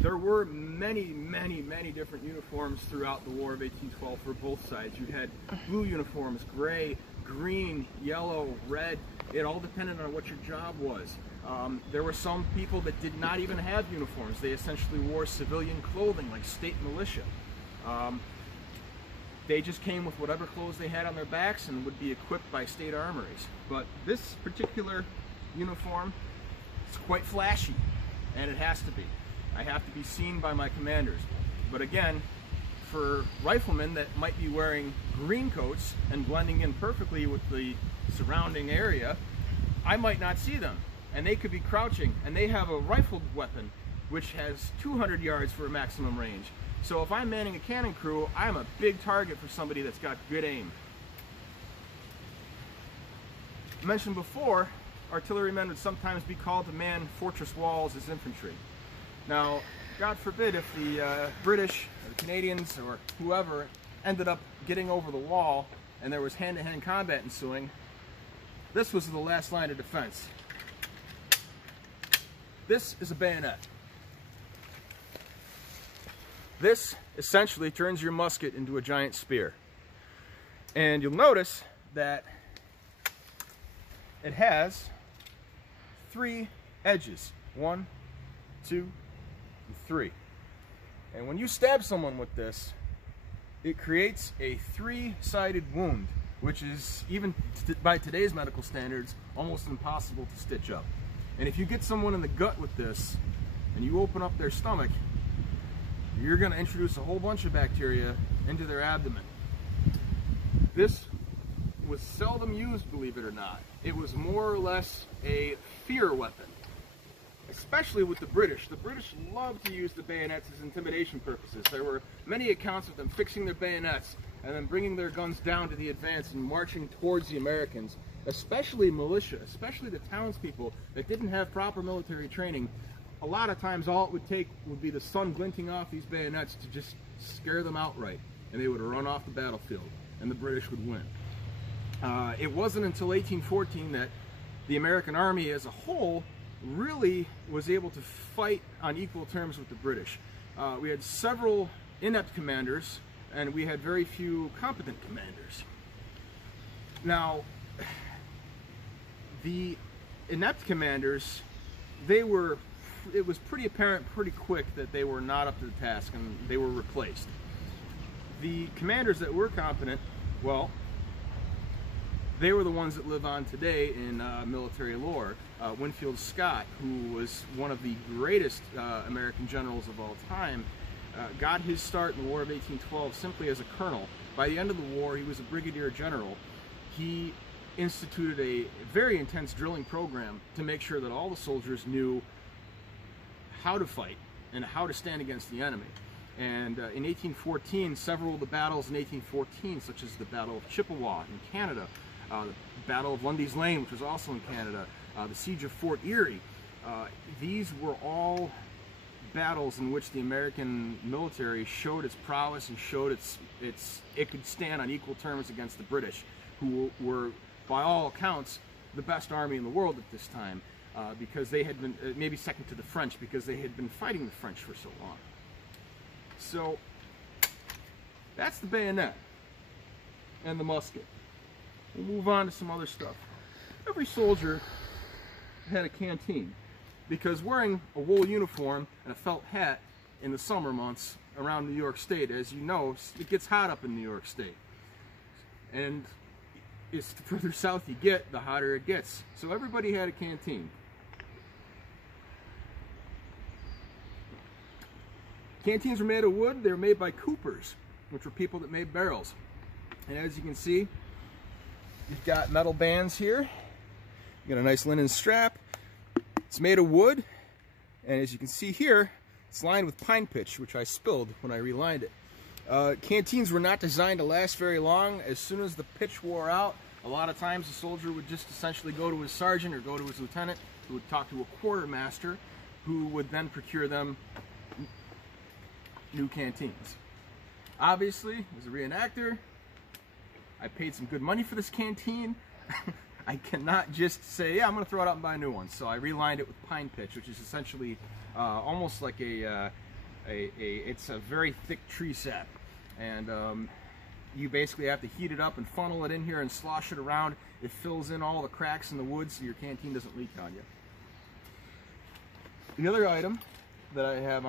There were many different uniforms throughout the War of 1812 for both sides. You had blue uniforms, gray, green, yellow, red. It all depended on what your job was. There were some people that did not even have uniforms. They essentially wore civilian clothing like state militia. They just came with whatever clothes they had on their backs and would be equipped by state armories. But this particular uniform is quite flashy, and it has to be. I have to be seen by my commanders. But again, for riflemen that might be wearing green coats and blending in perfectly with the surrounding area, I might not see them. And they could be crouching, and they have a rifled weapon which has 200 yards for a maximum range. So if I'm manning a cannon crew, I'm a big target for somebody that's got good aim. I mentioned before, artillerymen would sometimes be called to man fortress walls as infantry. Now, God forbid if the British or the Canadians or whoever ended up getting over the wall and there was hand-to-hand combat ensuing, this was the last line of defense. This is a bayonet. This essentially turns your musket into a giant spear. And you'll notice that it has 3 edges. 1, 2, and 3. And when you stab someone with this, it creates a 3-sided wound, which is, even by today's medical standards, almost impossible to stitch up. And if you get someone in the gut with this, and you open up their stomach, you're going to introduce a whole bunch of bacteria into their abdomen. This was seldom used, believe it or not. It was more or less a fear weapon, especially with the British. The British loved to use the bayonets as intimidation purposes. There were many accounts of them fixing their bayonets and then bringing their guns down to the advance and marching towards the Americans, especially militia, especially the townspeople that didn't have proper military training. A lot of times all it would take would be the sun glinting off these bayonets to just scare them outright, and they would run off the battlefield, and the British would win. It wasn't until 1814 that the American Army as a whole really was able to fight on equal terms with the British. We had several inept commanders, and we had very few competent commanders. Now, the inept commanders, it was pretty apparent pretty quick that they were not up to the task, and they were replaced. The commanders that were competent, well, they were the ones that live on today in military lore. Winfield Scott, who was one of the greatest American generals of all time, got his start in the War of 1812 simply as a colonel. By the end of the war, he was a brigadier general. He instituted a very intense drilling program to make sure that all the soldiers knew how to fight and how to stand against the enemy. And in 1814, several of the battles in 1814, such as the Battle of Chippewa in Canada, the Battle of Lundy's Lane, which was also in Canada, the Siege of Fort Erie, these were all battles in which the American military showed its prowess and showed it could stand on equal terms against the British, who were, by all accounts, the best army in the world at this time, because they had been, maybe second to the French, because they had been fighting the French for so long. So, that's the bayonet and the musket. We'll move on to some other stuff. Every soldier had a canteen, because wearing a wool uniform and a felt hat in the summer months around New York State, as you know, it gets hot up in New York State. And the further south you get, the hotter it gets. So everybody had a canteen. Canteens were made of wood. They were made by coopers, which were people that made barrels. And as you can see, you've got metal bands here. You got a nice linen strap. It's made of wood, and as you can see here, it's lined with pine pitch, which I spilled when I relined it. Canteens were not designed to last very long. As soon as the pitch wore out, a lot of times the soldier would just essentially go to his sergeant or go to his lieutenant, who would talk to a quartermaster, who would then procure them new canteens. Obviously, as a reenactor, I paid some good money for this canteen. I cannot just say, yeah, I'm going to throw it out and buy a new one. So I relined it with pine pitch, which is essentially almost like a it's a very thick tree sap, and you basically have to heat it up and funnel it in here and slosh it around. It fills in all the cracks in the wood so your canteen doesn't leak on you. The other item that I have on